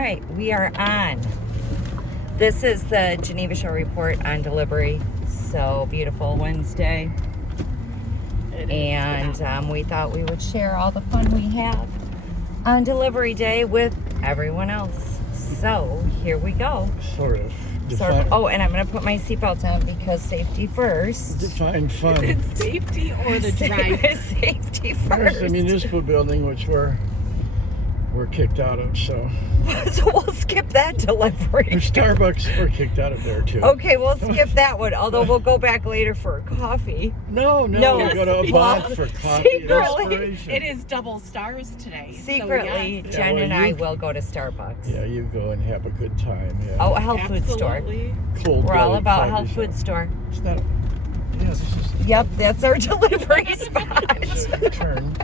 right, we are on. This is the Geneva Shore Report on delivery. So beautiful Wednesday. And we thought we would share all the fun we have on delivery day with everyone else. So here we go. Sort of. Oh, and I'm going to put my seatbelt on because safety first. Define fun. Is it safety or the drive? Safety There's first. the municipal building, which we're kicked out of, so. So we'll skip that delivery. There's Starbucks, we're kicked out of there, too. Okay, we'll skip that one, although we'll go back later for coffee. No, No. we go to Avant Well, for coffee and secretly, inspiration. It is double stars today. Secretly, so yes. Jen well, and I you- will go to Starbucks. Yeah, you go and have a good time, yeah. Oh, a health food store. Absolutely. Cold We're all blooded about coffee health shop. food store. It's not, yeah, this is Yep, that's our delivery spot. a turn.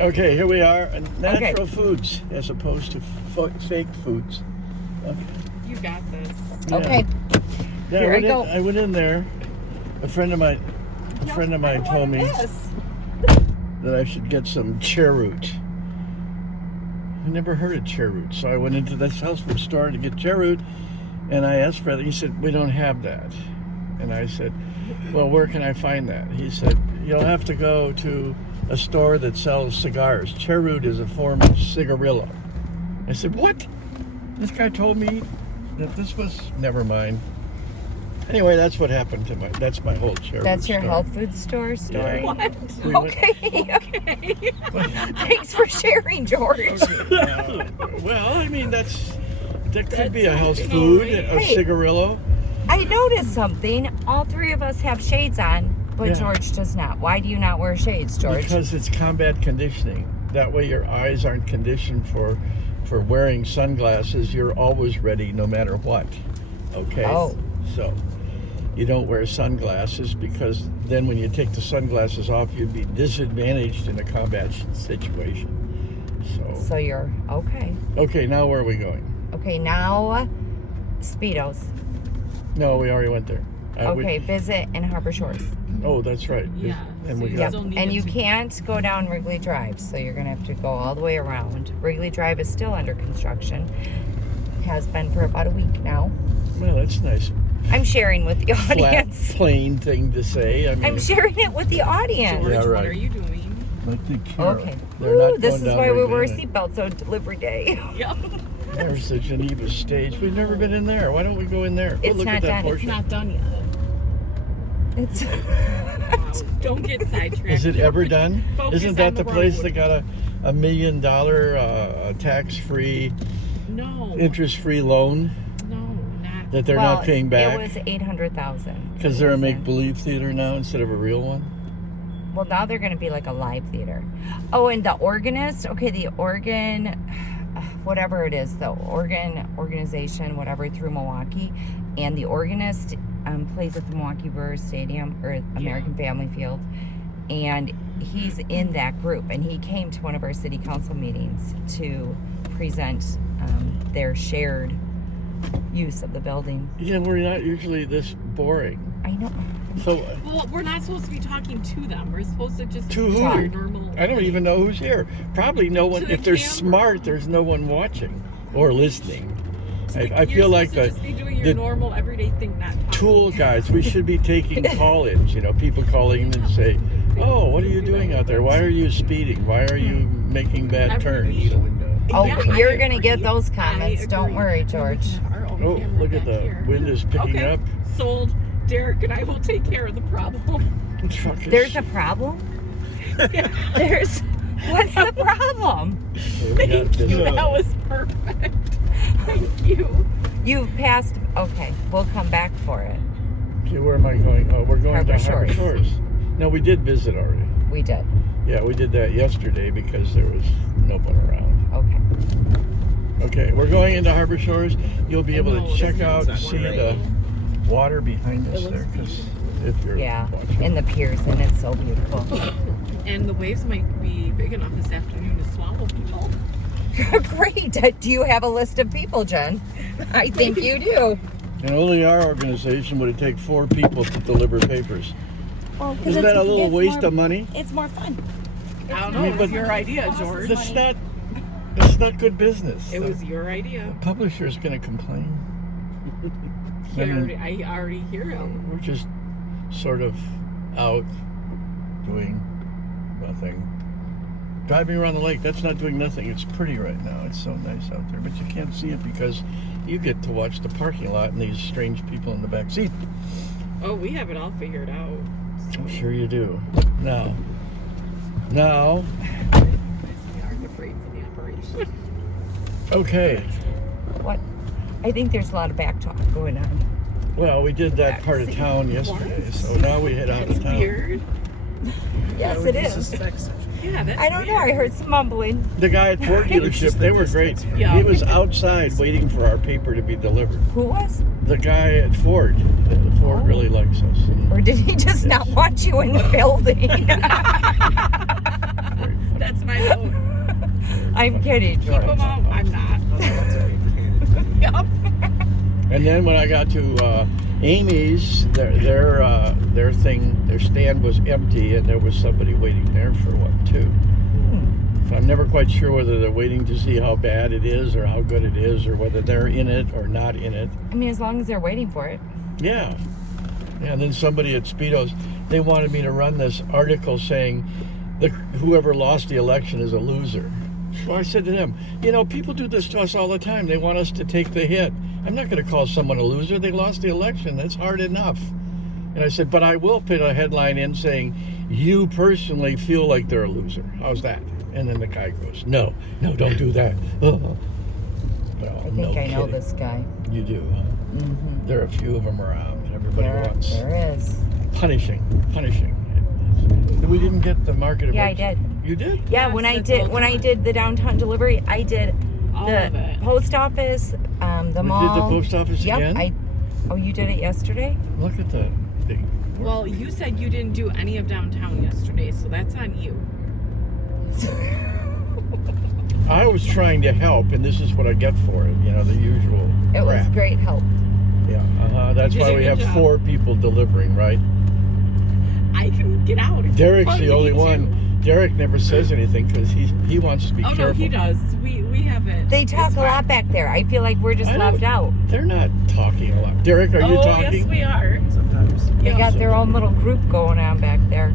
Okay, here we are. Natural foods as opposed to fake foods. Okay. You got this. Yeah. Okay, Yeah, Here I go. I went in there. A friend of mine told me Yes. that I should get some chair root. I never heard of chair root, so I went into this health food store to get chair root, and I asked for it. He said, "We don't have that." And I said, "Well, where can I find that?" He said, "You'll have to go to a store that sells cigars. Chair root is a form of cigarillo." I said, "What?" This guy told me that this was. Never mind. Anyway, that's what happened to that's my whole chair root That's your story. health food store story. What? We went- Okay. Thanks for sharing, George. Well, I mean, that could be a That's health something, food, alright. a Hey. cigarillo. I noticed something. All three of us have shades on, but Yeah. George does not. Why do you not wear shades, George? Because it's combat conditioning. That way your eyes aren't conditioned for wearing sunglasses. You're always ready no matter what. Okay? Oh. So you don't wear sunglasses because then when you take the sunglasses off, you'd be disadvantaged in a combat situation. So you're okay. Okay, now where are we going? Okay, now Speedos. No, we already went there. Okay, visit in Harbor Shores. Oh, that's right. Yeah. And so we you got still need And you to- can't go down Wrigley Drive, so you're gonna have to go all the way around. Wrigley Drive is still under construction. Has been for about a week now. Well, that's nice. I'm sharing with the Flat, audience. plain thing to say. I mean, I'm sharing it with the audience. George, Yeah, right. what are you doing? I think Carol, Okay. they're Ooh, not this going is down why we Wrigley, wear are they? seatbelts on delivery day. Yep. There's the Geneva stage. We've never been in there. Why don't we go in there? Go It's look not at that done. It's portion. It's not done yet. It's Wow. Don't get sidetracked. Is it ever George. done? Focus Isn't that on the the place road. that got a $1 million tax-free, No. interest-free loan No, not. that they're well, not paying back? It was 800,000. Because they're a make-believe theater now instead of a real one? Well, now they're going to be like a live theater. Oh, and the organist. Okay, the organ, whatever it is, the organ organization, whatever, through Milwaukee, and the organist plays at the Milwaukee Brewers Stadium or American Family Field, and he's in that group, and he came to one of our city council meetings to present their shared use of the building. Yeah, we're not usually this boring. I know. So, Well, we're not supposed to be talking to them. We're supposed to just To do who? our normal. I don't even know who's here. Probably no one. To the If they're camera. smart, there's no one watching or listening. I You're feel like supposed to just be doing your the normal everyday thing, not talking. tool guys, we should be taking call-ins, people calling in and say, "Oh, what are you doing out there? Why are you speeding? Why are you making bad turns?" Oh, Yeah, you're I going to get agree. those comments. I Don't agree. worry, George. Our own Oh, camera look at back the here. wind is picking Okay, up. sold. Derek and I will take care of the problem. Truckers. There's a problem? There's. What's the problem? Okay, we got this. That was perfect. Thank you. You've passed. Okay, we'll come back for it. Okay, where am I going? Oh, we're going Harbor to Harbor Shores. Shores. No, we did visit already. We did. Yeah, we did that yesterday because there was no one around. Okay. Okay, we're going into Harbor Shores. You'll be able No, to check this out, means see that the water behind us there, because if you're Yeah, watching. in the piers, and it's so beautiful. And the waves might be big enough this afternoon to swallow people. Great. Do you have a list of people, Jen? I think you do. And only our organization would it take 4 people to deliver papers. Well, Isn't that a little waste of money? It's more fun. I don't Yeah, know. but It's your idea, George. That's not It's not good business. It was your idea. The publisher's going to complain. I already hear him. We're just sort of out doing nothing. Driving around the lake, that's not doing nothing. It's pretty right now. It's so nice out there. But you can't see it because you get to watch the parking lot and these strange people in the back seat. Oh, we have it all figured out. I'm sure you do. Now, We are the freights of the operation. okay. What? I think there's a lot of back talk going on. Well, we did that part of town yesterday, so now we head out That's of town. weird. Yes, it is. Yeah, that's I don't know. weird. I heard some mumbling. The guy at Ford dealership, they were great. Yeah. He was outside waiting for our paper to be delivered. Who was? The guy at Ford. Ford really likes us. And Or did he just not want you in the building? That's my vote. I'm kidding. Keep them out. I'm not. Yep. And then when I got to Amy's, their stand was empty, and there was somebody waiting there for one too. So I'm never quite sure whether they're waiting to see how bad it is or how good it is, or whether they're in it or not in it. I mean, as long as they're waiting for it. Yeah. And then somebody at Speedo's, they wanted me to run this article saying whoever lost the election is a loser. So I said to them, people do this to us all the time. They want us to take the hit. I'm not going to call someone a loser. They lost the election. That's hard enough. And I said, but I will put a headline in saying, you personally feel like they're a loser. How's that? And then the guy goes, no, don't do that. Well, I think I know this guy. You do, huh? Mm-hmm. There are a few of them around. Everybody wants There is. punishing. We didn't get the market. Yeah, I did. You did? Yeah, Yes, when I that's all did the downtown delivery, I did All of the it. post office, the mall. You did the post office again? Yep. Oh, you did it yesterday? Look at that thing. Well, you said you didn't do any of downtown yesterday, so that's on you. I was trying to help, and this is what I get for it. The usual. It was crap. great help. Yeah. That's You did why a we good have job. 4 people delivering, right? I can get out. If Derek's you want the me only to. one. Derek never says anything because he wants to be Oh careful. no, he does. We have it. They talk It's a lot fine. back there. I feel like we're just I left don't- out. They're not talking a lot. Derek, are you Oh talking? yes, we are. Sometimes. They got their own little group going on back there.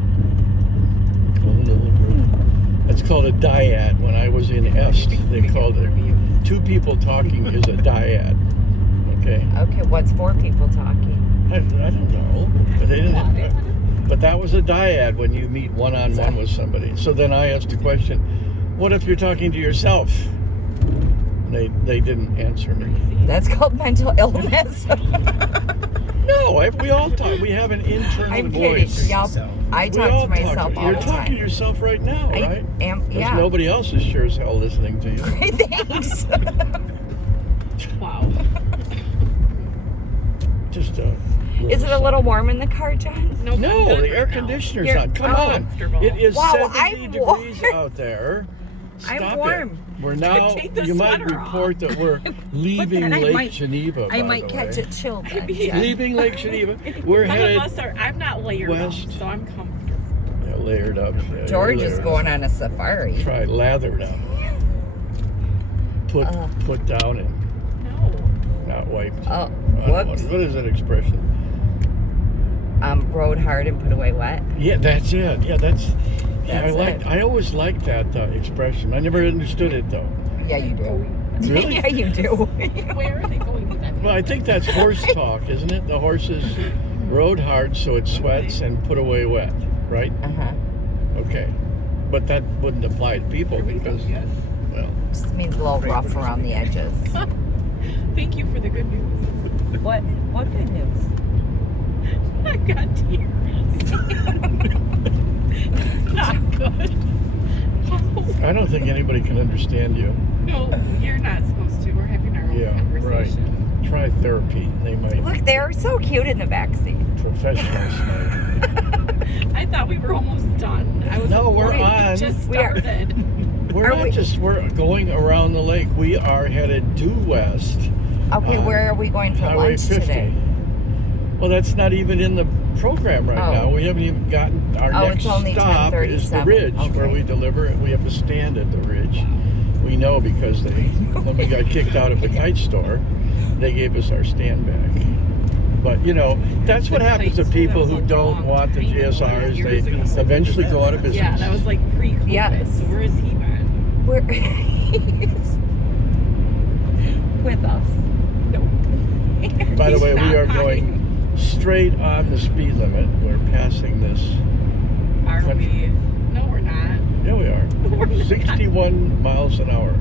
That's called a dyad. When I was in Est, they called it 2 people talking is a dyad. Okay. Okay, what's 4 people talking? I don't know, but they didn't. But that was a dyad when you meet one-on-one with somebody. So then I asked the question, "What if you're talking to yourself?" They didn't answer me. That's called mental illness. No, we all talk. We have an internal I'm kidding. voice. Yup. I We talk all to myself all You're the talking to time. yourself right now, I right? am. Because Yeah. nobody else is sure as hell listening to you. Thanks. Wow. Just Is it a little warm in the car, John? No, No, the air conditioner's You're- on. Come oh. on. Comfortable. It is Wow, 70 I'm degrees warm. out there. I'm Stop warm. It. We're now, Take the you might sweater off. report that we're leaving then I Lake might- Geneva, I by might the catch way. a chill then. I mean- Jen. Leaving Lake Geneva. We're None headed of us are. I'm not layered west. up, so I'm comfortable. layered up. Yeah, George you're is layered going up. on a safari. Try lathered up. Put down and No. not wiped. Oh, I don't whoops. know. What is that expression? Rode hard and put away wet. Yeah, that's it. Yeah, that's That's it. I always liked that expression. I never understood it though. Yeah, you do. Really? Yeah, you do. Where are they going with that? Well, I think that's horse talk, isn't it? The horses rode hard so it sweats and put away wet, right? Uh-huh. Okay. But that wouldn't apply to people because, well, Just means a little rough around the edges. Thank you for the good news. What good news? I got tears. It's not good. I don't think anybody can understand you. No, you're not supposed to. We're having our own Yeah, right. conversation. Try therapy. They might. Look, they're so cute in the backseat. Professionals might. I thought we were almost done. I was No, we're afraid on. It just We are. started. We're going around the lake. We are headed due west. Okay, where are we going for Highway lunch 50. today? Well, that's not even in the program right Oh. now. We haven't even gotten our Oh, next it's only stop is the 10:37. Ridge where Okay. we deliver it. We have to stand at the Ridge. We know because when we got kicked out of the kite store, they gave us our stand back. But, you know, that's what happens to people who don't want the GSRs. They eventually go out of business. Yeah, that was like pre-COVID. Yes. So where has he been? Where he's with us. No. By the way, He's we are not going straight on the speed limit. We're passing this. Are country. we? No, we're not. Yeah, we are. We're not. 61 miles an hour.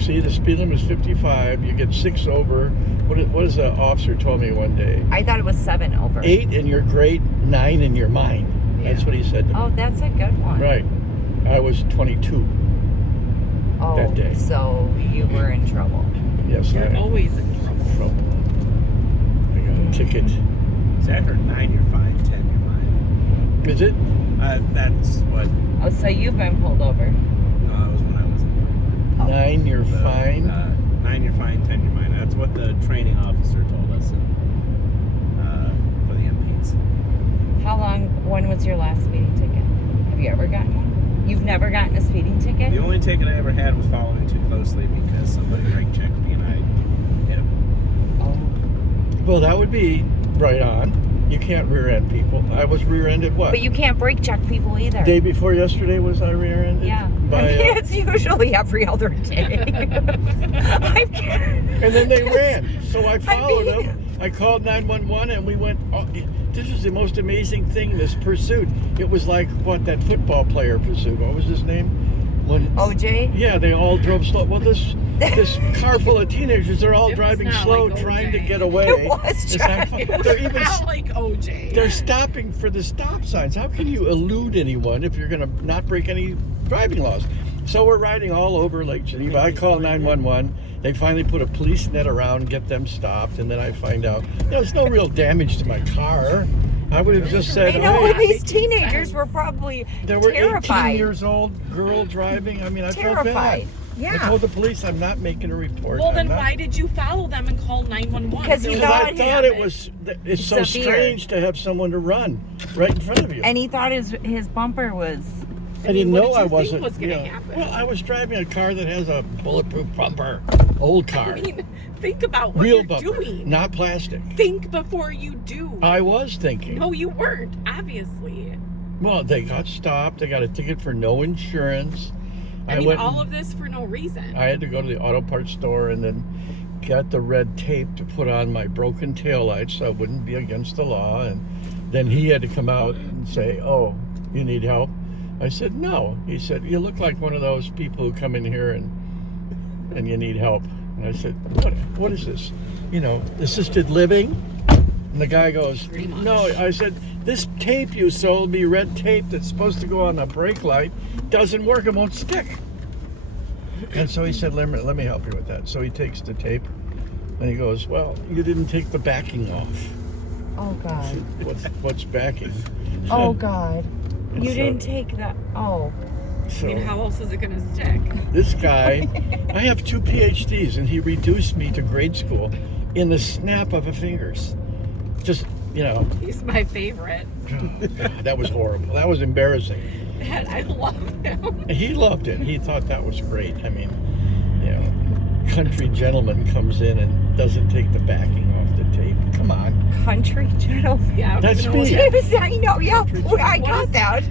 See, the speed limit is 55. You get 6 over. What is the officer told me one day? I thought it was 7 over. 8 in your grade, 9 in your mind. That's what he said to me. Oh, that's a good one. Right. I was 22 that day. So you were in trouble. Yes, I You're am. always in trouble. I got a ticket. See, I heard 9 you're fine, 10 you're fine. Is it? That's what Oh, so you've been pulled over. that was when I was in 9, you're fine. 9 you're fine, 10 you're fine. That's what the training officer told us for the MPs. When was your last speeding ticket? Have you ever gotten one? You've never gotten a speeding ticket? The only ticket I ever had was following too closely because somebody brake checked me and I hit him. Oh. Well, that would be right on. You can't rear-end people. I was rear-ended what? But you can't brake check people either. Day before yesterday was I rear-ended? Yeah. By, It's usually every other day. and then they ran. So I followed mean- them. I called 911 and we went, oh, this was the most amazing thing, this pursuit. It was like, that football player pursuit. What was his name? OJ? Yeah, they all drove slow. Well, this car full of teenagers, they're all It was driving not slow, like trying to OJ. get away. It was It's not fun. They're even Not like OJ. they're stopping for the stop signs. How can you elude anyone if you're going to not break any driving laws? So we're riding all over Lake Geneva. I call 911. They finally put a police net around, get them stopped, and then I find out there's no real damage to my car. I would have just said, I know, hey, and these Making teenagers sense. were probably there were 18 terrified. years old girl driving. I mean, I felt Terrified. bad. Yeah. I told the police I'm not making a report. Well, then I'm not- why did you follow them and call 911? Because you Because thought I he thought had it was, it's so severe. strange to have someone to run right in front of you. And he thought his bumper was... I didn't what know did I you think wasn't. was gonna you know, happen? Well, I was driving a car that has a bulletproof bumper, old car, I mean, think about what real you're bumper, doing. not plastic. Think before you do. I was thinking. No, you weren't, obviously. Well, they got stopped. They got a ticket for no insurance. I mean, went. all of this for no reason. I had to go to the auto parts store and then get the red tape to put on my broken taillights so I wouldn't be against the law. And then he had to come out and say, "Oh, you need help?" I said, "No." He said, "You look like one of those people who come in here and you need help." And I said, "What is this? You know, assisted living?" And the guy goes, Pretty much. "No." I said, "This tape you sold me, red tape that's supposed to go on the brake light, doesn't work. It won't stick." And so he said, let me help you with that. So he takes the tape and he goes, "Well, you didn't take the backing off." Oh, God. What's backing? Oh, God. You So- didn't take that... Oh. I So mean, how else is it going to stick? this guy, I have 2 PhDs, and he reduced me to grade school in the snap of a fingers. Just, you know, He's my favorite. oh, God, that was horrible. That was embarrassing. Dad, I love him. He loved it. He thought that was great. I mean, you know, country gentleman comes in and doesn't take the backing off the tape. Come on. Country gentleman. Yeah, I don't That's even know me. I know, yeah. I got What that.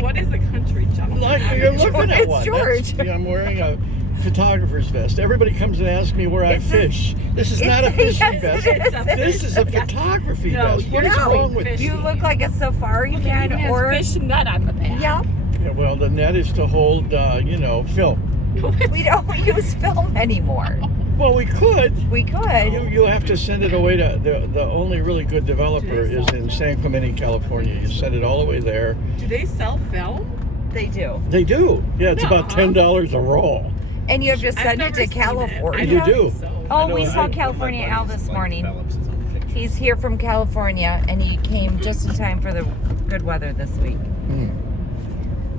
What is a country gentleman? Like you're looking at It's one. George. That's- I'm wearing a photographer's vest. Everybody comes and asks me where I It's a- fish. This is not a fishing yes, vest. it is. This is a Yes. photography No, vest. you're What is not wrong with fishing. you? You look like a safari Look at man him, he has or... fish net on the back. Yep. Yeah, well, the net is to hold, film. We don't use film anymore. Well, we could. We could. You have to send it away to the only really good developer is in San Clemente, California. You send it all the way there. Do they sell film? They do. They do. Yeah, it's about Nuh-uh. $10 a roll. And you have to I've send it never to seen California. I You don't do. think so. Oh, I know we one saw of my California Al buddies, this like, morning. develops his own pictures. He's here from California, and he came just in time for the good weather this week.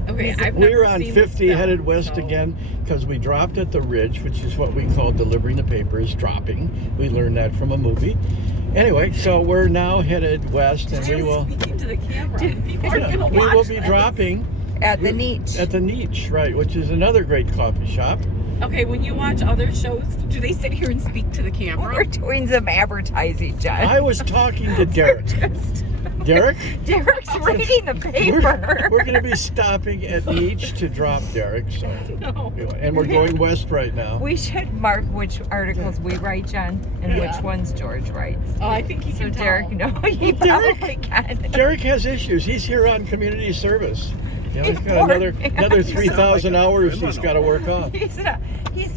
Okay, I've We never were on seen 50 this film, headed west so- again because we dropped at the ridge, which is what we call delivering the papers, dropping. We learned that from a movie. Anyway, so we're now headed west, and I we am will speaking to the camera. People are gonna we watch will be this. dropping At the niche. At the Niche, right, which is another great coffee shop. Okay, when you watch other shows, do they sit here and speak to the camera? We're doing some advertising, Jen. I was talking to Derek. Derek? Derek's reading the paper. We're going to be stopping at Niche to drop Derek. So, No. and we're going west right now. We should mark which articles we write, Jen, and which ones George writes. Oh, I think he So can tell. Derek, no, he Derek- probably can. Derek has issues. He's here on community service. You know, he's got Poor another man. 3,000 like a hours he's criminal. got to work off. He's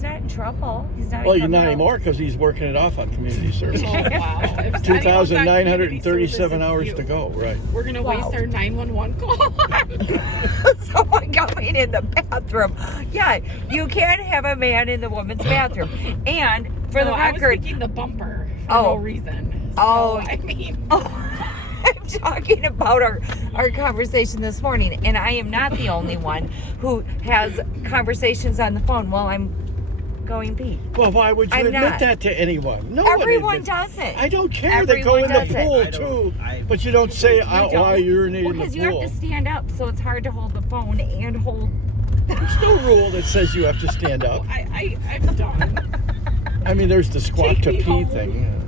not in trouble. He's not. Well, in you're not trouble. anymore because he's working it off on community service. Oh, wow. If anyone's on 2,937 community hours service, to go, right. We're going to Wow. waste our 911 call. Someone going in the bathroom. Yeah, you can't have a man in the woman's bathroom. And for the I was record, thinking the bumper for Oh. no reason. Oh. So, I mean, I'm talking about our conversation this morning, and I am not the only one who has conversations on the phone while I'm going pee. Well, why would you I'm admit not. that to anyone? No one Everyone admits- does it. I don't care. They go in Everyone the does it. pool I don't- too. I- But you don't say, You "Oh, don't? I urinate in the Because you pool." have to stand up, so it's hard to hold the phone and hold. There's no rule that says you have to stand up. I'm done. I mean, there's the squat Take to me pee home. thing.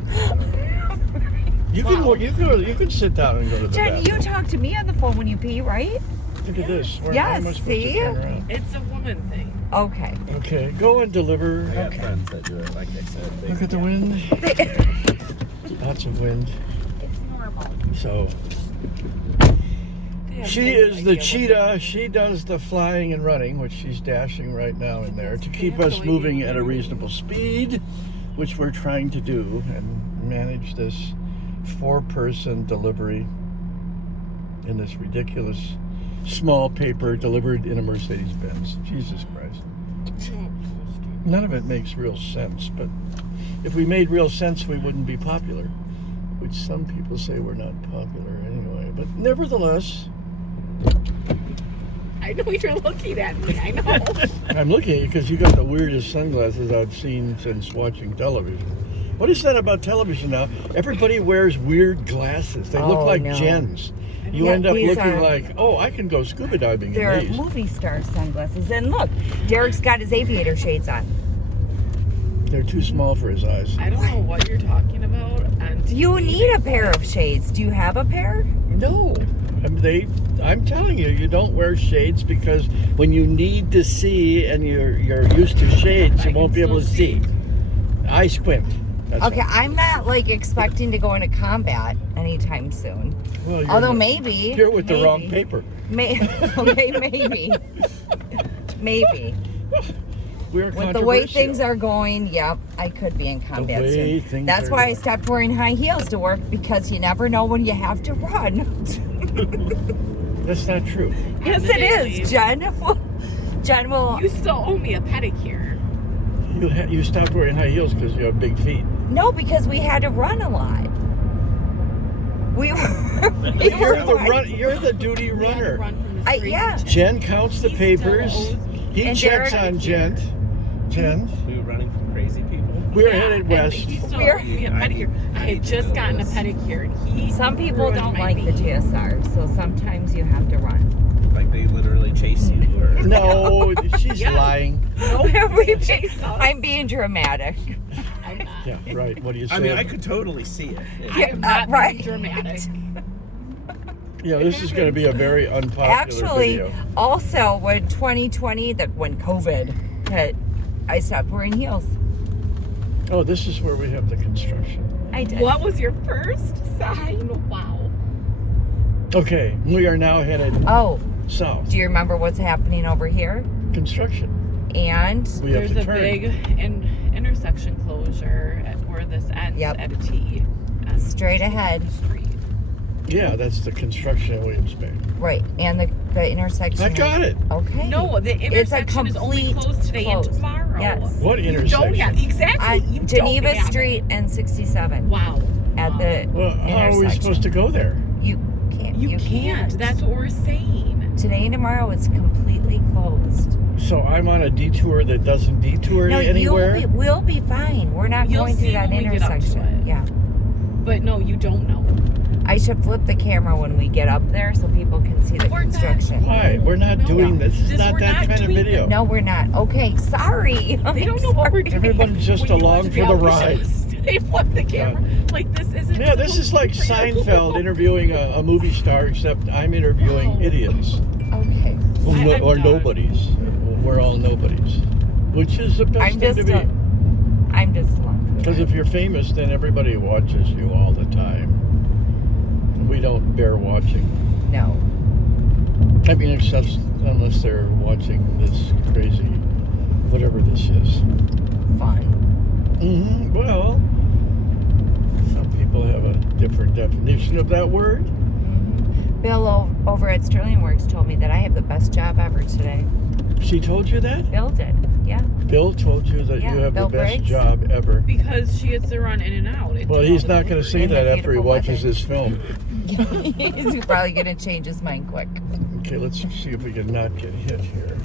You can Wow. you can sit down and go to the Jen, bathroom. you talk to me on the phone when you pee, right? Look at this. Where Yes, am I supposed see? to turn around? It's a woman thing. Okay. Okay, go and deliver. I got Okay. friends that do it, like I said. They- Look at the wind. Lots of wind. It's normal. So They have she no is the idea what cheetah. She does the flying and running, which she's dashing right now in there to keep They have us no idea moving what at a they're reasonable speed, which we're trying to do and manage this 4-person delivery in this ridiculous small paper delivered in a Mercedes-Benz. Jesus Christ. None of it makes real sense, but if we made real sense, we wouldn't be popular, which some people say we're not popular anyway. But nevertheless, I know you're looking at me. I know. I'm looking at you because you got the weirdest sunglasses I've seen since watching television. What is that about television now? Everybody wears weird glasses. They look Oh, like no. Jens. You Yeah, end up these looking are- like, oh, I can go scuba diving They're in these. movie star sunglasses. And look, Derek's got his aviator shades on. They're too small for his eyes. I don't know what you're talking about. And You need a pair of shades. Do you have a pair? No. I'm telling you, you don't wear shades because when you need to see and you're used to shades, you I won't can be able to still see. see. I squint. That's Okay, all. I'm not like expecting to go into combat anytime soon. Well, you're Although with- maybe. You're with the wrong maybe. paper. Okay, maybe. Maybe. We're With the way controversial. things are going, yep, I could be in combat way soon. things That's are why I going. stopped wearing high heels to work because you never know when you have to run. That's not true. Yes, it is, Jen. Jen will. You still owe me a pedicure. You stopped wearing high heels because you have big feet. No, because we had to run a lot. We were. we You're were the running. you're the duty We had to runner. run from this I- crazy yeah. jet. Jen counts the He papers. still owes me. He And checks Derek- on Jen. Jen. We were running from crazy people. We're Yeah, headed and west. He still We're- owes me a pedicure. I had just gotten a pedicure. And he Some people ruined don't my like the feet. GSR, so sometimes you have to run. Like they literally chase you. Or, No, she's Yeah. lying. We- chase us. I'm being dramatic. I'm not. Yeah, right. What do you say? I mean, I could totally see it. I am not right. being dramatic. Yeah, this is going to be a very unpopular Actually, video. also when 2020, when COVID hit, I stopped wearing heels. Oh, this is where we have the construction. I did. What was your first sign? Wow. Okay, we are now headed Oh, south. do you remember what's happening over here? Construction. And We have There's to a turn. big intersection closure at where this ends Yep. at a T. on Straight ahead. Street. Yeah, that's the construction at Williams Bay. right, and the intersection. I got is- it. Okay. No, the intersection is only complete closed today close. and tomorrow. Yes. What You don't intersection? have exactly. You On Geneva don't have Street it. and 67 Wow. at the Well, how are we intersection. supposed to go there? You can't. You can't. That's what we're saying. Today and tomorrow it's completely closed. So I'm on a detour that doesn't detour No, anywhere? we'll be fine. We're not You'll going through see that when we get up to intersection. it. Yeah. But no, you don't know. I should flip the camera when we get up there so people can see the We're not- construction. Why? We're not doing this. This is not we're that not kind of tweeting. video. No, we're not. Okay, sorry. They don't know what we're doing. Everybody's just When you along watch for the reality ride. shows, They flip the camera. Like, this isn't. Yeah, this is like Seinfeld interviewing a movie star, except I'm interviewing No. idiots. Okay. I'm Or done. nobodies. We're all nobodies. Which is the best I'm thing just to be. I'm just along for the Because ride. if you're famous, then everybody watches you all the time. We don't bear watching. No. I mean, except unless they're watching this crazy, whatever this is. Fun. Well, some people have a different definition of that word. Bill over at Sterling Works told me that I have the best job ever today. She told you that? Bill did. Yeah. Bill told you that Yeah, you have Bill the best Briggs. job ever. Because she gets to run in and out. Well, he's not going to say In the that after he beautiful watches weather. this film. He's probably going to change his mind quick. Okay, let's see if we can not get hit here.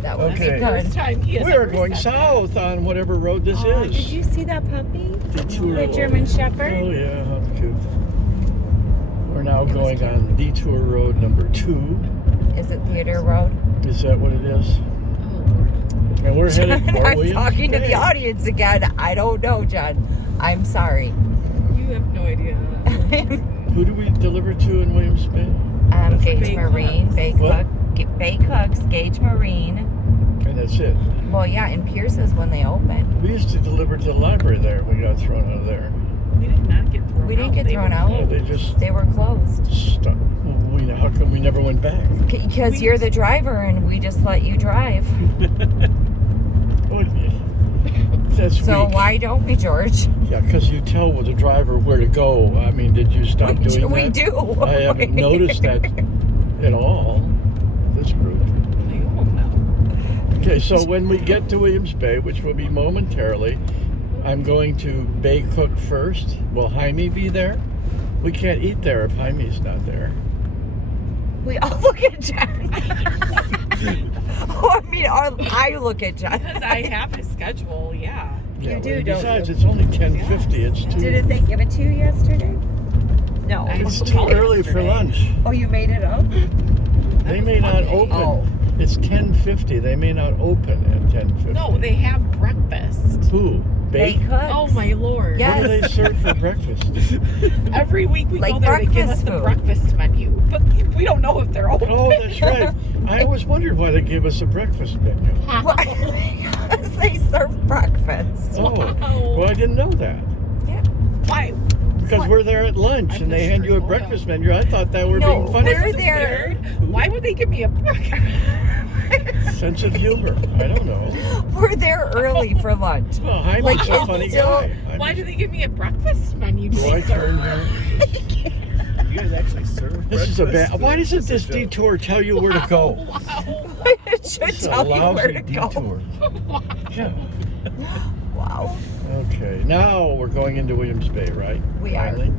That would Okay. be First good. time he has We're ever going said south on whatever road this Aw, is. Did you see that puppy? Detour The road. German Shepherd? Oh yeah, how cute. We're now going on Detour Road number 2. Is it Theater Road? Is that what it is? that. Oh, Lord. And we're headed for I'm Williams talking to Bay. the audience again. I don't know, John. I'm sorry. You have no idea. Who do we deliver to in Williams Bay? Gage Bay Marine, Cooks. Bay What? Bay Cooks, Gage Marine. And that's it. Well, yeah, and Pierce's when they open. We used to deliver to the library there. We got thrown out of there. We did not get thrown out. We didn't get They thrown were out. Yeah, they just They were closed. stuck. How come we never went back? Because you're the driver and we just let you drive. What? That's So weak. why don't we, George? Yeah, because you tell the driver where to go. I mean, did you stop doing that? We do. I haven't noticed that at all. This group. Like, oh, no. Okay, so when we get to Williams Bay, which will be momentarily, I'm going to Bay Cook first. Will Jaime be there? We can't eat there if Jaime's not there. We all look at John. I mean, I look at John. Because I have his schedule, yeah. Yeah, do, well, don't besides, you? it's only 10:50. It's too. Didn't they give it to you yesterday? No. I- It's too early for lunch. Oh, you made it up? They may not open. Oh. It's 10:50. They may not open at 10:50. No, they have breakfast. Who? Bay Bake? Cooks. Oh, my Lord. Yeah. What do they serve for breakfast? Every week we Like go there, they give us breakfast the food. breakfast menu. But we don't know if they're open. Oh, that's right. I always wondered why they gave us a breakfast menu. Because they serve breakfast. Oh, well, I didn't know that. Yeah. Why? Because we're there at lunch I'm and they not hand sure. you a Hold breakfast on. menu. I thought that were No, being funny. we're This is there. weird. Why would they give me a breakfast? Sense of humor. I don't know. We're there early for lunch. Well, Jaime's Like, a it's funny still- guy. Why do they give me a breakfast menu? Do I turn here? You guys actually serve This is a bad. breakfast? Why doesn't This this is a joke. detour tell you where to go? Wow. It should It's a tell you where lousy to go. detour. Yeah. Wow. Okay. Now we're going into Williams Bay, right? We are. Finally.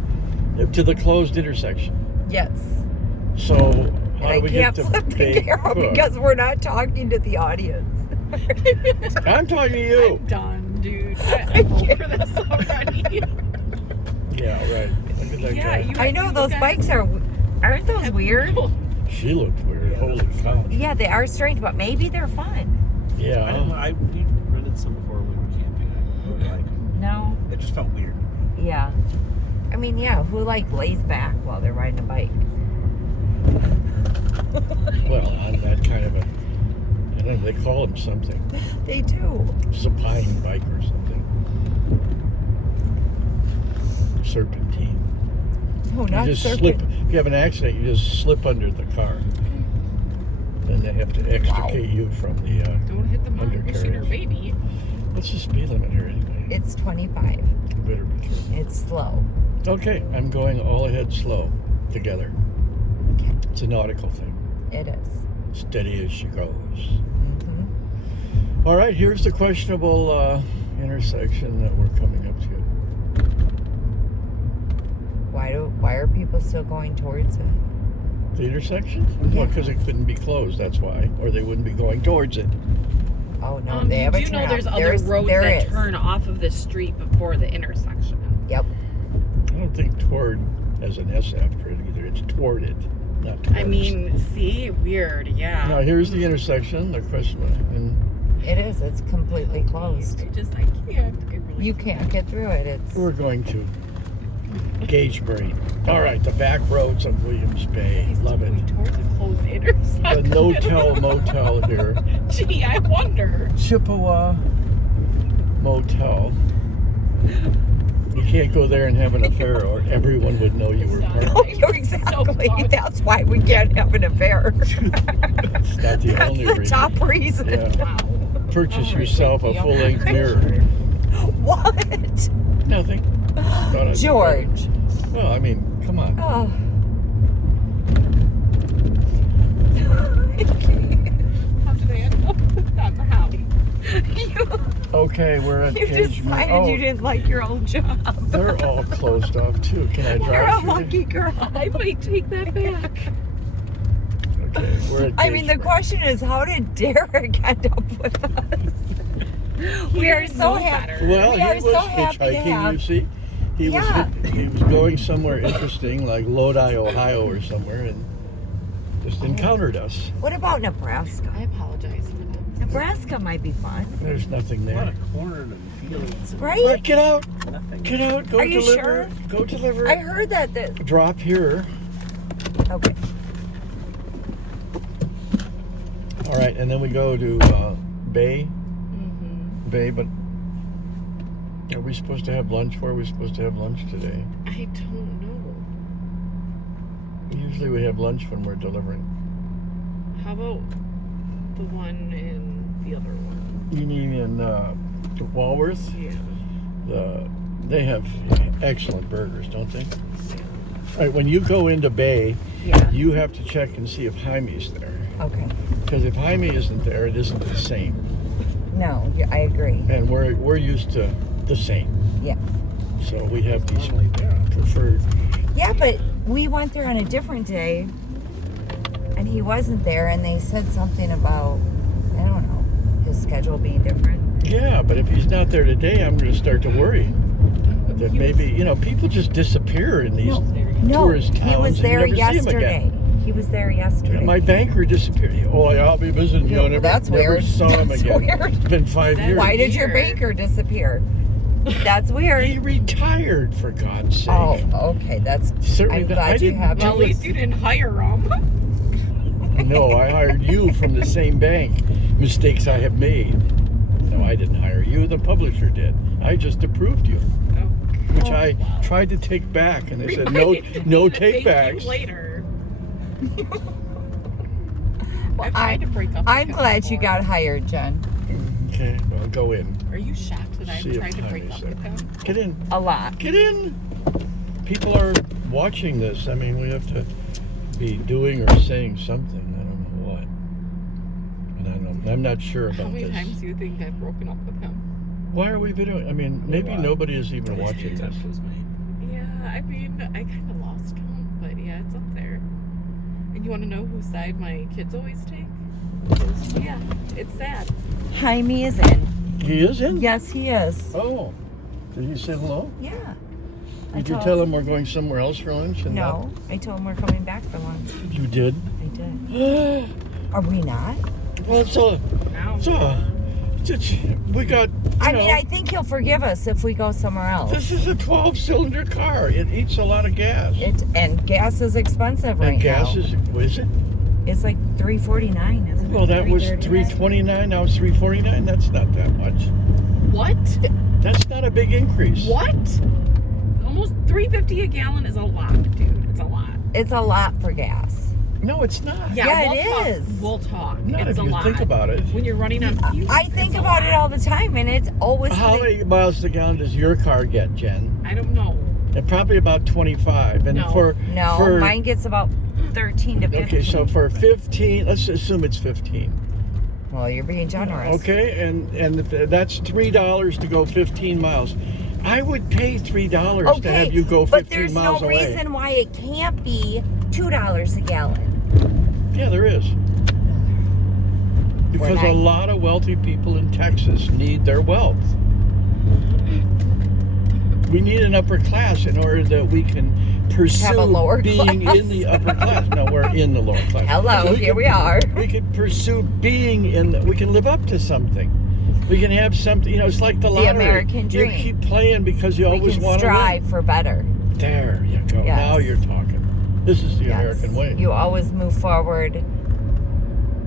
To the closed intersection. Yes. So And how I do we can't get to flip the Bay camera Cook? because we're not talking to the audience. I'm talking to you. I'm done, dude. I'm over this already. Yeah, right. Look at that Yeah, guy. you- I know those guys bikes aren't those weird? She looked weird. Holy cow. Yeah, they are strange, but maybe they're fun. Yeah. I don't know. We rented some before we were camping. I really like them. No. It just felt weird. Yeah. I mean, yeah, who lays back while they're riding a bike? Well, on that kind of a, I don't know, they call them something. They do. Supine bike or something. Serpentine. Oh, not You just serpent. slip. If you have an accident, you just slip under the car. Then they have to extricate you from the. Don't hit the mom pushing her Undercarriage. baby. What's the speed limit here anyway? It's 25. You better be careful. It's slow. Okay, I'm going all ahead slow together. Okay. It's a nautical thing. It is. Steady as she goes. Mm-hmm. All right, here's the questionable intersection that we're coming up to. Why are people still going towards it? The intersection? Yeah. Well, because it couldn't be closed, that's why. Or they wouldn't be going towards it. Oh no, they you have a do turn know there's off. other roads there that is. turn off of the street before the intersection. Yep. I don't think toward has an S after it either. It's toward it, not towards. I mean, see, weird, yeah. Now here's the intersection. The question, and It is. It's completely closed. I can't get really You can't get through it. It's we're going to Gagebury. All right, the back roads of Williams Bay. He's Love it. going towards a closed intersection. The no-tell motel here. Gee, I wonder. Chippewa Motel. You can't go there and have an affair, or everyone would know you were part of oh, it. you're exactly. That's why we can't have an affair. It's not the That's only the reason. top reason. Yeah. Wow. Purchase All right, yourself a thank you. full-length mirror. What? Nothing. Thought I'd- George. Well, I mean, come on. Oh. How did I end up with that house? Okay, we're at You Gagebury. decided you didn't like your old job. They're all closed off too. Can I You're drive a through? lucky girl. I might take that back. Okay, we're at I mean, the Gagebury. question is, how did Derek end up with us? We are didn't so know happy. better. Well, We he are was so happy to hitchhiking. have- You see, he Yeah. was going somewhere interesting, like Lodi, Ohio, or somewhere, and just encountered us. What about Nebraska? I apologize for that. Nebraska might be fun, There's nothing A lot there. of corn and fields. right? All right, get out! Nothing. Get out! Go Are you deliver! sure? Go deliver! I heard that. Drop here. Okay. All right, and then we go to Bay. Mm-hmm. Bay, but are we supposed to have lunch? Where are we supposed to have lunch today? I don't know. Usually we have lunch when we're delivering. How about the one in the other one? You mean in Walworth? Yeah. They have excellent burgers, don't they? All right, when you go into Bay, Yeah. you have to check and see if Jaime's there. Okay. Because if Jaime isn't there, it isn't the same. No, yeah, I agree. And we're used to the same. Yeah. So we have these Normally, yeah. preferred. Yeah, but we went there on a different day, and he wasn't there, and they said something about, I don't know, his schedule being different. Yeah, but if he's not there today, I'm going to start to worry that maybe, people just disappear in these No, tourist towns. he was and you there never see 'em yesterday. again. He was there yesterday. My banker disappeared. Oh, I'll be visiting you. No, Never, that's never weird. saw him That's again. weird. It's been 5 That's years. Why did your Weird. banker disappear? That's He weird. retired, for God's sake. Oh, okay. That's. Certainly I'm not- glad I you didn't have. Well, at do it. least you didn't hire him. No, I hired you from the same bank. Mistakes I have made. No, I didn't hire you. The publisher did. I just approved you, which I tried to take back, and they said no take Thank backs. you later. Well, I've tried to break up with I'm him glad you before. got hired, Jen. Okay, well, go in. Are you shocked that See I've if tried to break Jaime's up with him? Get in. A lot. Get in. People are watching this. I mean, we have to be doing or saying something. I don't know what. And I'm not sure How about many this. times do you think I've broken up with him? Why are we videoing? I mean, maybe Wow. nobody is even watching this. Was made. Yeah, I mean, I kind of lost count, but yeah, it's up there. And you want to know whose side my kids always take? Yeah, it's sad. Jaime is in. He is in? Yes, he is. Oh. Did he say hello? Yeah. I Did you told- tell him we're going somewhere else for lunch? And No, I told him we're coming back for lunch. not- You did? I did. Are we not? Well, Now, we got, I mean, I think he'll forgive us if we go somewhere else. this is a 12-cylinder car. It eats a lot of gas. And gas is expensive right And gas now. is it? It's like $3.49, isn't it? Well, that was $3.39. $3.29. Now it's $3.49. That's not that much. what? That's not a big increase. What? Almost $3.50 a gallon is a lot, dude. It's a lot. It's a lot for gas. No, it's not. Yeah, we'll it talk. is. We'll talk. Not it's if a you lot. think about it. When you're running on fumes, I think it's a about it lot. all the time, and it's always. How many miles to the gallon does your car get, Jen? I don't know. And probably about 25. And No. No, for mine gets about 13 to 15. okay, so for 15, let's assume it's 15. Well, you're being generous. Okay, and that's $3 to go 15 miles. I would pay $3 to have you go 15 but there's miles no away. reason why it can't be $2 a gallon. Yeah, there is. Because When I- a lot of wealthy people in Texas need their wealth. We need an upper class in order that we can Have a lower being class. in the upper class. No, we're in the lower class. Hello, here we are. We could pursue being we can live up to something. We can have something, you know, it's like the lottery. American dream. You keep playing because you We always can want to strive win. for better. There you go. Yes. Now you're talking. This is the Yes. American way. You always move forward.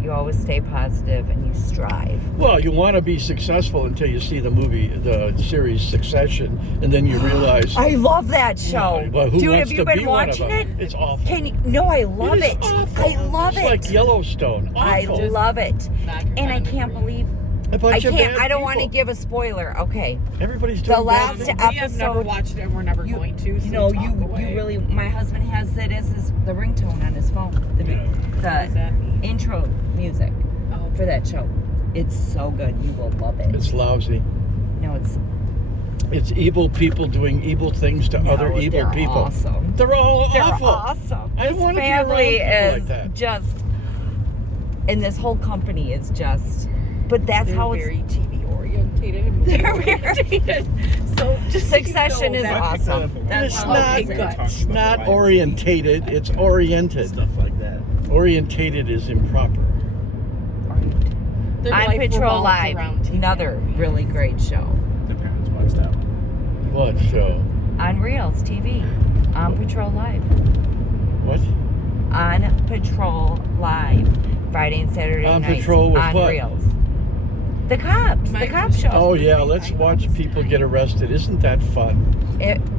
You always stay positive and you strive. Well, you want to be successful until you see the series Succession, and then you realize. I love that show. Yeah, well, who Dude, wants have you to been be one of watching them? it? It's awful. No, I love It it. is awful. I love it's it. like Yellowstone. I Awful. love it. Not your And I kind of can't movie. believe A bunch of bad I don't want to people. give a spoiler. Okay. Everybody's doing The bad last things. We have never episode- watched it and we're never You- going to. So You know, talk away. you really. My husband has it as the ringtone on his phone. What does that mean? Intro music Oh, for that show. It's so good. You will love it. It's lousy. No, it's It's evil people doing evil things to other no, evil they're people. Awesome. They're all They're awful. awesome. I His wanna be around family people is like that. just, and this whole company is just. But that's they're how it's. very TV orientated and movie They're orientated. So just so you Succession know is that- awesome. That's It's how not, it is. good. it's not orientated, it's oriented. Stuff like that. Orientated is improper. Their On life Patrol revolves Live, around TV another movies. really great show. The parents watched that. What show? On Reels TV. On Patrol Live. What? On Patrol Live. Friday and Saturday On nights. Patrol with on what? Reels. The cops. The My cop show. Oh yeah, let's watch people get arrested. Isn't that fun?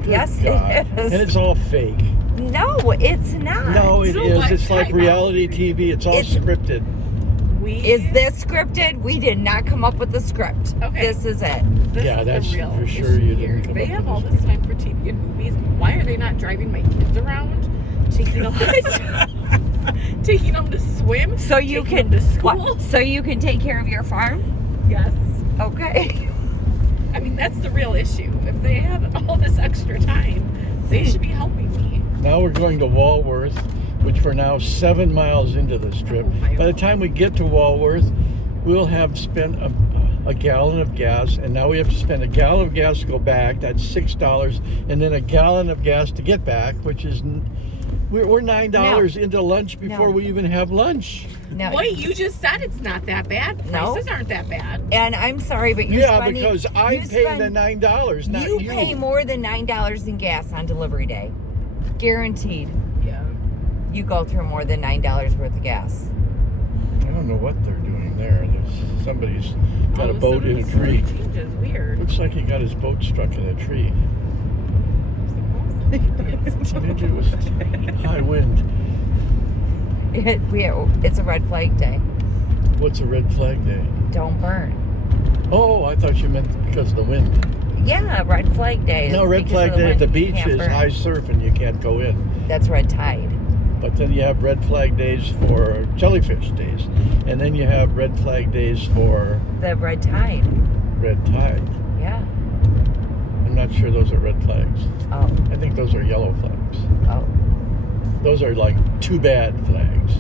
Yes, God. it is. And it's all fake. No, it's not. No, it So is. what? It's like Time out. reality TV. It's all It's- scripted. Is this scripted? We did not come up with the script. Okay. This is it. This Yeah, is that's the real for sure issue you here. didn't come They up have with all this. this time for TV and movies. Why are they not driving my kids around, taking them, taking them to swim, So you taking can them to school? what? So you can take care of your farm? Yes. Okay. I mean, that's the real issue. If they have all this extra time, they should be helping me. Now we're going to Walworth, which we're now 7 miles into this trip. Oh, my By the God. time we get to Walworth, we'll have spent a gallon of gas, and now we have to spend a gallon of gas to go back. That's $6, and then a gallon of gas to get back, which is we're $9 into lunch before No. we even have lunch. No. Wait, you just said it's not that bad. No. Prices aren't that bad. And I'm sorry, but you're Yeah, spending, because I you pay spend- the $9, not you. You pay more than $9 in gas on delivery day. Guaranteed. Yeah. You go through more than $9 worth of gas. I don't know what they're doing there. Somebody's got All a of boat sudden in a the story tree. changes. Weird. Looks like he got his boat struck in a tree. I think it was high wind. It's a red flag day. What's a red flag day? Don't burn. Oh, I thought you meant because of the wind. Yeah, red flag day. No, is red because flag of the day at wind. the You beach can't is burn. high surf and you can't go in. That's red tide. But then you have red flag days for jellyfish days. And then you have red flag days for The red tide. red tide. Yeah. I'm not sure those are red flags. Oh. I think those are yellow flags. Oh. Those are like too bad flags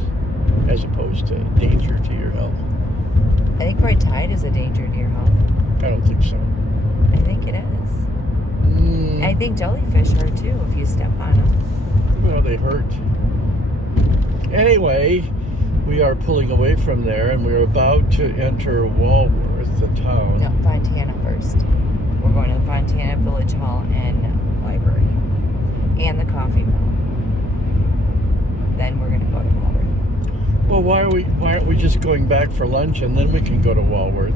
as opposed to danger to your health. I think red tide is a danger to your health. I don't think so. I think it is. Mm, I think jellyfish are too if you step on them. well, they hurt. Anyway, we are pulling away from there and we're about to enter Walworth, the town. No, Fontana first. We're going to the Fontana Village Hall and Library. And the coffee mill. Then we're going to go to Walworth. Well, why aren't we just going back for lunch and then we can go to Walworth?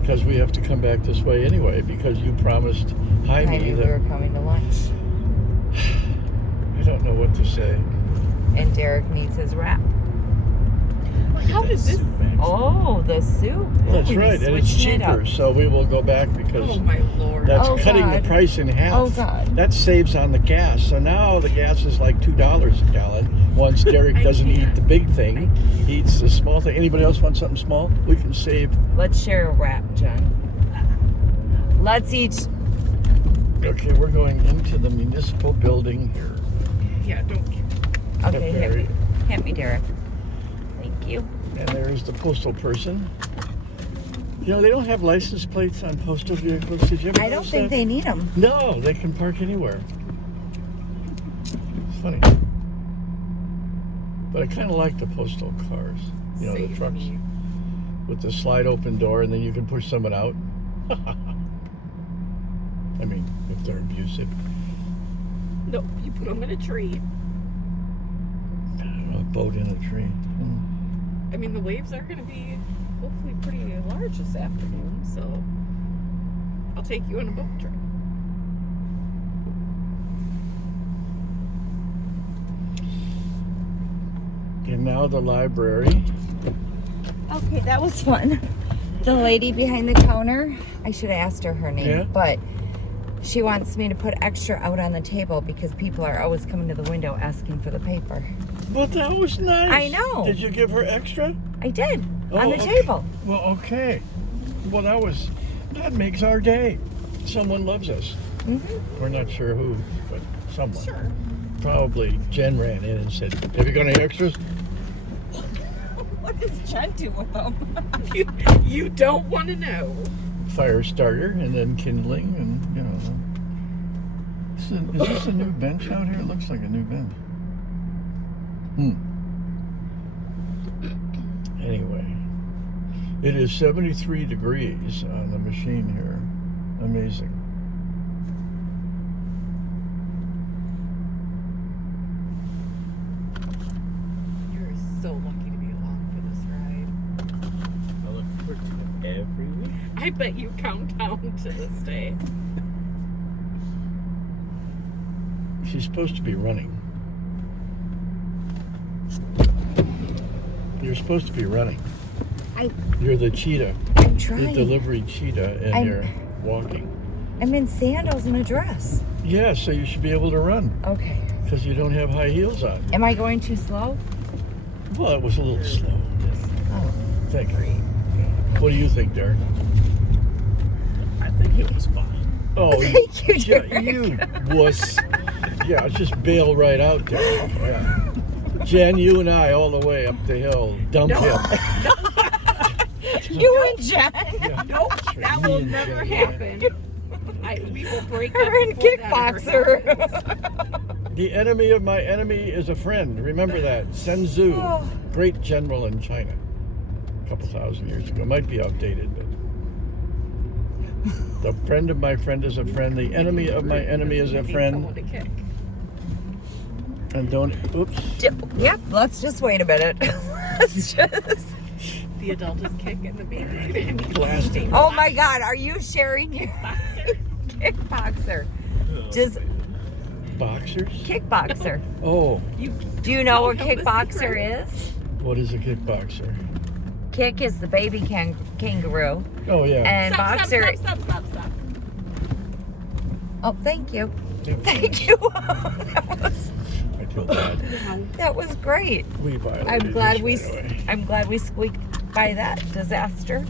Because we have to come back this way anyway, because you promised I Jaime knew we that were coming to lunch. I don't know what to say. And Derek needs his wrap. How did this? Oh, the soup. That's Ooh, right, he's and it's switching it cheaper, up. so we will go back because Oh my lord. that's Oh, cutting God. the price in half. Oh, God. That saves on the gas. So now the gas is like $2 a gallon. Once Derek I doesn't eat can't. the big thing, he eats the small thing. Anybody else want something small? We can save. Let's share a wrap, Jen. Let's each. Okay, we're going into the municipal building here. Yeah, don't. Okay, Up there. here. Hand me, Derek. Thank you. And there's the postal person. You know, they don't have license plates on postal vehicles. Did you ever I don't notice think that? they need them. No, they can park anywhere. funny. But I kind of like the postal cars. You know, the Save trucks me. with the slide open door, and then you can push someone out. I mean, if they're abusive. Nope, you put them in a tree. I don't know, a boat in a tree. I mean, the waves are going to be hopefully pretty large this afternoon, so I'll take you on a boat trip. And now the library. Okay, that was fun. The lady behind the counter, I should have asked her name, Yeah? but she wants me to put extra out on the table because people are always coming to the window asking for the paper. Well, that was nice. I know. Did you give her extra? I did, on the okay. table. Well, okay. Well, that makes our day. Someone loves us. Mm-hmm. We're not sure who, but someone. Sure. Probably Jen ran in and said, "Have you got any extras?" What does Jen do with them? You don't want to know. Fire starter and then kindling and, you know. Is this a new bench out here? It looks like a new bench. Anyway, it is 73 degrees on the machine here. Amazing. You're so lucky to be along for this ride. I look forward to it every week. I bet you count down to this day. She's supposed to be running. You're supposed to be running. You're the cheetah. I'm The trying. delivery cheetah, and I'm- you're walking. I'm in sandals and a dress. Yeah, so you should be able to run Okay. because you don't have high heels on. Am I going too slow? Well, it was a little slow. Oh. Thank you. What do you think, Derek? I think it was fine. Oh, Thank you, yeah, Derek. you wuss. Yeah, just bail right out there. Yeah. Jen, you and I all the way up the hill. Dump him. You and Jen. Yeah. Nope, That's right. that Me will and never Jen, yeah. happen. We will break up Her and before that ever kickboxer. happens. The enemy of my enemy is a friend. Remember that. Sun Tzu, Oh. great general in China. A couple thousand years ago. Might be outdated, but. The friend of my friend is a friend. The enemy of my enemy is a Need friend. someone to kick. And don't. Oops. Yep, let's just wait a minute. Let's just. The adult is kicking, the baby's gonna need Plastic. Oh my God, are you sharing your kickboxer? Just Boxers? kickboxer. Oh, Do you know what Don't know the kickboxer secret. is? what is a kickboxer? Kick is the baby kangaroo, Oh, yeah. and Stop, boxer. Stop. Oh, thank you, Yeah. thank you. I feel bad. that was great. We violated I'm glad this right away. I'm glad we squeaked by that disaster.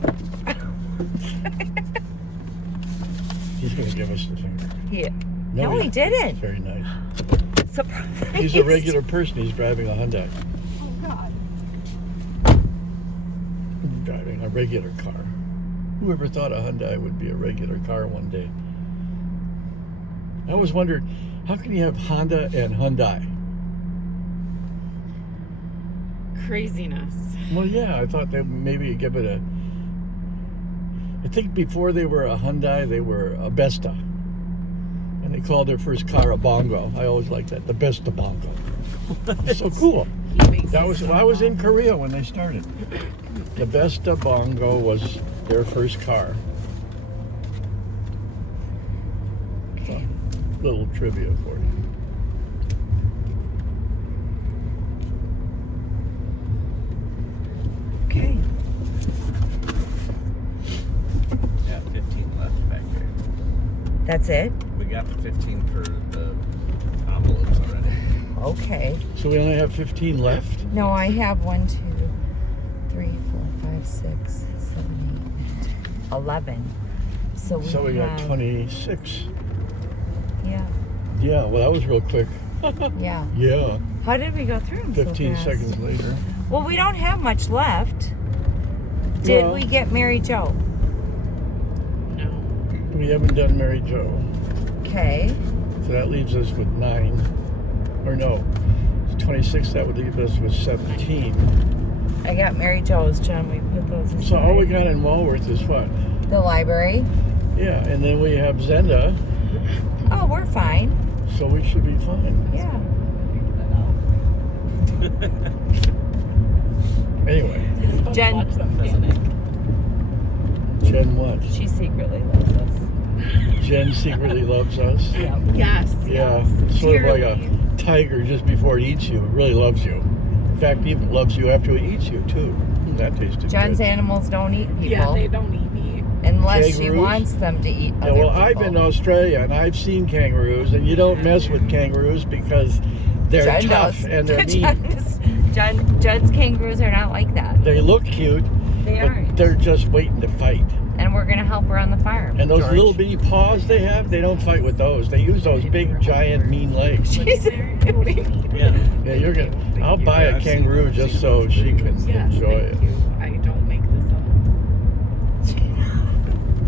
He's going to give us the finger. No, he didn't. Very nice. Surprise. He's a regular person. He's driving a Hyundai. Oh God. Driving a regular car. Whoever thought a Hyundai would be a regular car one day? I always wondered, how can you have Honda and Hyundai? Craziness. Well, yeah, I thought they maybe give it a... I think before they were a Hyundai, they were a Besta. And they called their first car a Bongo. I always liked that, the Besta Bongo. It's so cool. He makes That it was so I was in Korea when they started. The Besta Bongo was their first car. Okay. Little trivia for you. Okay. Yeah, 15 left back there. That's it. We got the 15 for the envelopes already. Okay. So we only have 15 left? No, I have 1, 2, 3, 4, 5, 6, 7, 8, 11. So we got have 26. Yeah. Yeah, well that was real quick. Yeah. Yeah. How did we go through them 15 so fast? seconds later. Well, we don't have much left. Did Well- we get Mary Jo? No. We haven't done Mary Jo. Okay. So that leaves us with 9. Or no, 26, that would leave us with 17. I got Mary Jo's, Jen. We put those aside. So all we got in Walworth is what? The library. Yeah, and then we have Zenda, Oh, we're fine. so we should be fine. Yeah. Anyway, Jen- Watch them panic. Jen what? She secretly loves us. Jen secretly loves us. Yeah. Yes. Yeah, yes. it's sort of like a Dearly. tiger just before it eats you. It really loves you. In fact, even loves you after it eats you, too. That tasted Jen's good. animals don't eat people. Yeah, they don't eat meat. unless she Kangaroos? wants them to eat Yeah, other well, people. I've been to Australia, and I've seen kangaroos, and you don't mess with kangaroos because they're Jen tough does. and they're mean. Jen's kangaroos are not like that. They look cute, They but aren't. they're just waiting to fight. And we're going to help her on the farm. And those George. little bitty paws they have, they don't fight with those. They use those big, giant, mean legs. She's Yeah. Yeah, you're gonna. I'll buy a kangaroo just so she can Yes, enjoy it. thank you. I don't make this up.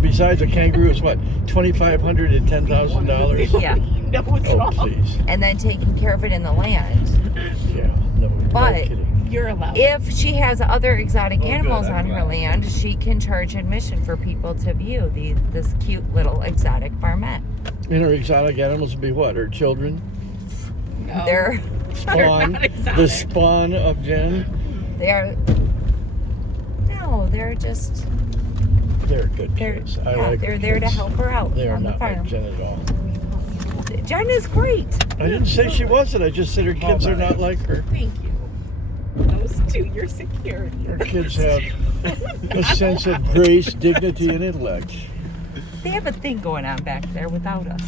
Besides, a kangaroo is what, $2,500 to $10,000? Yeah. No, it's Oh, wrong. please. And then taking care of it in the land. Yeah, no, no But- kidding. You're allowed. If she has other exotic Oh, good, animals I'm on her glad. land, she can charge admission for people to view this cute little exotic farmette. And her exotic animals would be what? Her children? no. They're Spawn? not exotic. The spawn of Jen? they're just They're good they're kids. I yeah, like they're her there to kids. help her out They are on the not like farm. Jen at all. Jen is great. I didn't say she wasn't. I just said her kids are not like her. Thank you. Those two, your security. Her kids have a sense of grace, dignity, and intellect. They have a thing going on back there without us.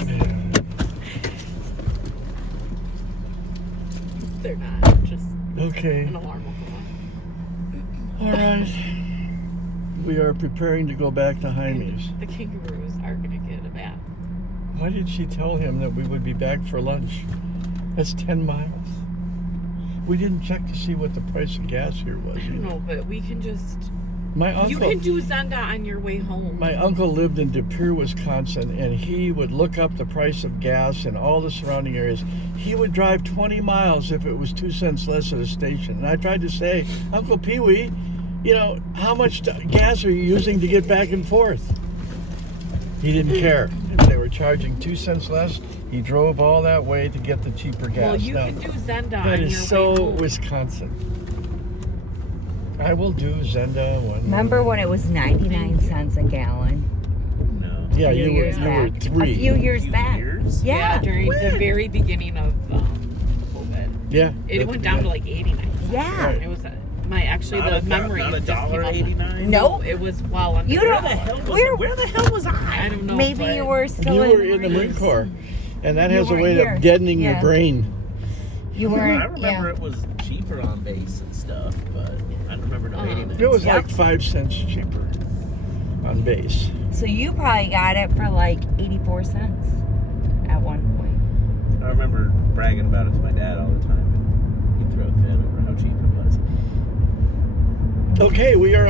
They're not. Just Okay. an alarm will go off. All right. We are preparing to go back to Jaime's. The kangaroos are going to get a bath. Why did she tell him that we would be back for lunch? That's 10 miles. We didn't check to see what the price of gas here was. I don't know, but we can just... My uncle, You can do Zenda on your way home. my uncle lived in De Pere, Wisconsin, and he would look up the price of gas in all the surrounding areas. He would drive 20 miles if it was 2 cents less at a station. And I tried to say, Uncle Pee-wee, you know, how much gas are you using to get back and forth? He didn't care. If they were charging 2 cents less, he drove all that way to get the cheaper gas. Well, you Now, can do Zenda that on is your so way home. Wisconsin. I will do Zenda one. Remember when it was 99 cents a gallon? No. Yeah, a few you years were back. 3. A few years Few back. years? Yeah. during the very beginning of COVID. Yeah. It went down to like 89. Yeah. Right. It was my actually the memory. Not just came up. $1.89. No. It was well under. You Where don't- the hell was Where- Where the hell was I? I don't know. Maybe but you were still You in, were in the Marine Corps, and that You has a weren't way here. of deadening Yeah. your brain. You weren't. I remember yeah. it was cheaper on base and stuff, but I don't remember no 89. It was Yep. like 5 cents cheaper on base. So you probably got it for like 84 cents at one point. I remember bragging about it to my dad all the time. He'd throw a fit over how cheap it was. Okay, we are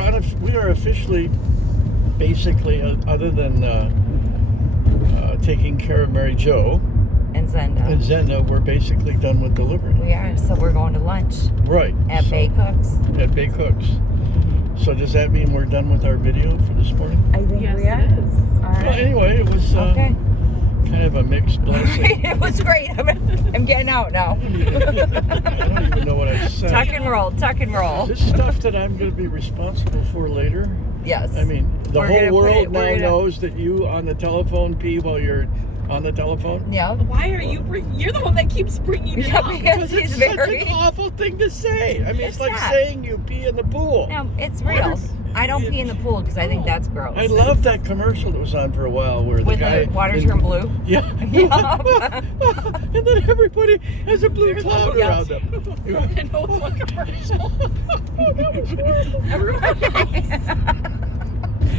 officially, basically, other than taking care of Mary Jo And Zenda. and Zenda, we're basically done with delivery. We are. So we're going to lunch Right. at so- Bay Cooks. At Bay Cooks. So does that mean we're done with our video for this morning? I think Yes, we are. it is. All Well, right. anyway, it was Okay. kind of a mixed blessing. It was great. I'm getting out now. I don't even know what I said. Tuck and roll. Tuck and roll. This stuff that I'm going to be responsible for later. Yes. I mean, the We're whole gonna put world it- now we're gonna- knows that you on the telephone pee while you're on the telephone. Yeah. Why are you You're the one that keeps bringing it Yeah, up. because It's he's such very. an awful thing to say. I mean, it's It's like not. saying you pee in the pool. No, it's real. I don't pee in the pool because I think that's gross. I love that commercial that was on for a while where the When guy the water turned blue. Yeah. Yeah. And then everybody has a blue There's cloud no around doubt. them. I know it's one commercial.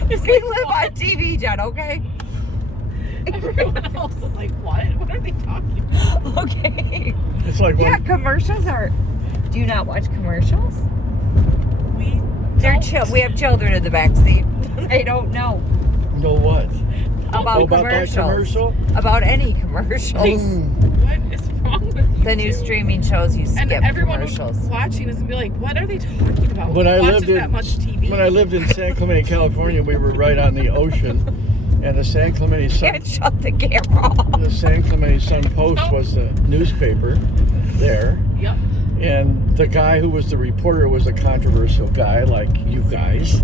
We live on TV, Jen, okay? Everyone else is like, what? What are they talking about? Okay. It's like Yeah, one, commercials are. Do you not watch commercials? We They're don't. chill. We have children in the back seat. They don't know know what? about About that commercials. commercial? About any commercials. Mm. What is wrong with The new streaming shows you skip and everyone commercials. was watching us and be like, "What are they talking about? When I Who watches lived in that much TV?" When I lived in San Clemente, California, we were right on the ocean, and the San Clemente Sun. Can't shut the camera off. The San Clemente Sun Post was the newspaper there, Yep. and the guy who was the reporter was a controversial guy like you guys.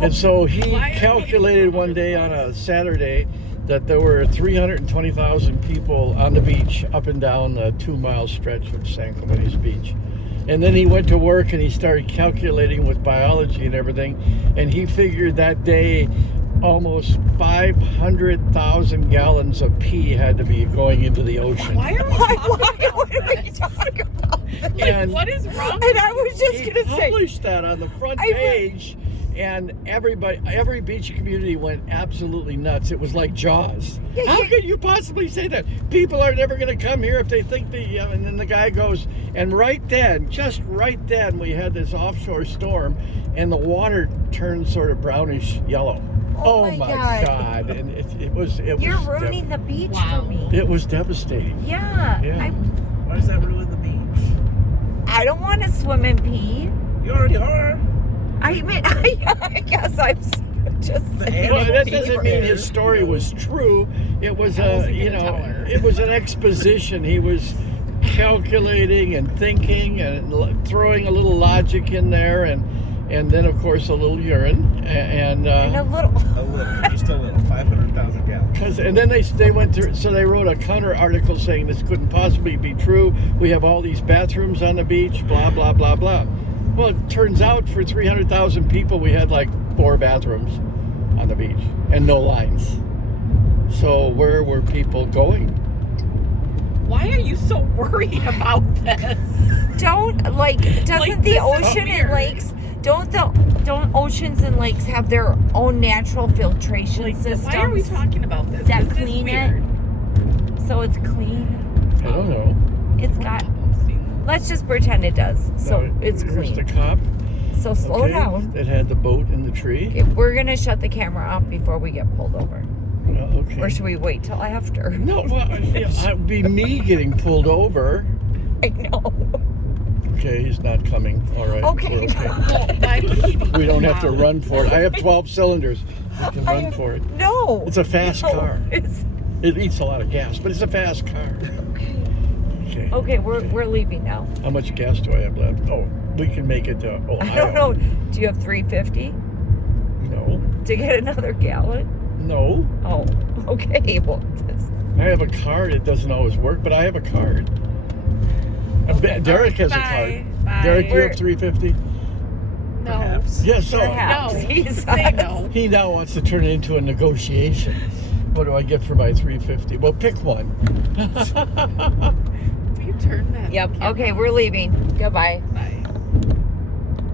And so he Why are we calculated one day on a Saturday that there were 320,000 people on the beach up and down the 2-mile stretch of San Clemente's beach. And then he went to work and he started calculating with biology and everything, and he figured that day almost 500,000 gallons of pee had to be going into the ocean. Why are we talking What are we about this? talking about? Like, And- what is wrong? And I was just He gonna say, published that on the front I read- page, and every beach community went absolutely nuts. It was like Jaws. Yeah, How yeah. could you possibly say that? People are never going to come here if they think the. And then the guy goes, and right then, just right then, we had this offshore storm, and the water turned sort of brownish yellow. Oh my God. And it was. you're ruining the beach Wow. for me. It was devastating. Yeah. Yeah. Why does that ruin the beach? I don't want to swim and pee. You already are. I mean, I guess I'm just saying. Well, that pee doesn't for mean me. his story was true. It was I wasn't you gonna know, tell her. it was an exposition. He was calculating and thinking and throwing a little logic in there, and then of course a little urine And a little. A little, just a little. 500,000 gallons. and then they went through. So they wrote a counter article saying this couldn't possibly be true. We have all these bathrooms on the beach. Blah blah blah blah. Well, it turns out for 300,000 people, we had like 4 bathrooms on the beach and no lines. So where were people going? Why are you so worried about this? Don't doesn't Like, the this is ocean and weird. lakes don't oceans and lakes have their own natural filtration Like, systems why are we talking about this? that This is clean weird. it so it's clean? I don't know. It's We're got. not posting. Let's just pretend it does. So No, it's here's clean. the cop. So slow okay, down. That had the boat in the tree. Okay, we're gonna shut the camera off before we get pulled over, Well, okay. or should we wait till after? No, well, it would be me getting pulled over. I know. Okay, he's not coming. All right. Okay. we're Well, why would he be We don't have to loud? run for it. I have 12 cylinders. We can run for it. No. It's a fast No, car. It's It eats a lot of gas, but it's a fast car. okay. Okay. Okay, we're leaving now. How much gas do I have left? Oh, we can make it to Ohio. I don't know. Do you have 350 No. to get another gallon? No. Oh, okay. Well, that's, I have a card. It doesn't always work, but I have a card. Derek has a Bye. card. Bye. Derek, you We're- have 350? No. Perhaps. Yes, so Perhaps. No. Jesus. Say no. he now wants to turn it into a negotiation. What do I get for my 350? Well, pick one. Will you turn that? yep. camera Okay, on? we're leaving. Goodbye. Bye.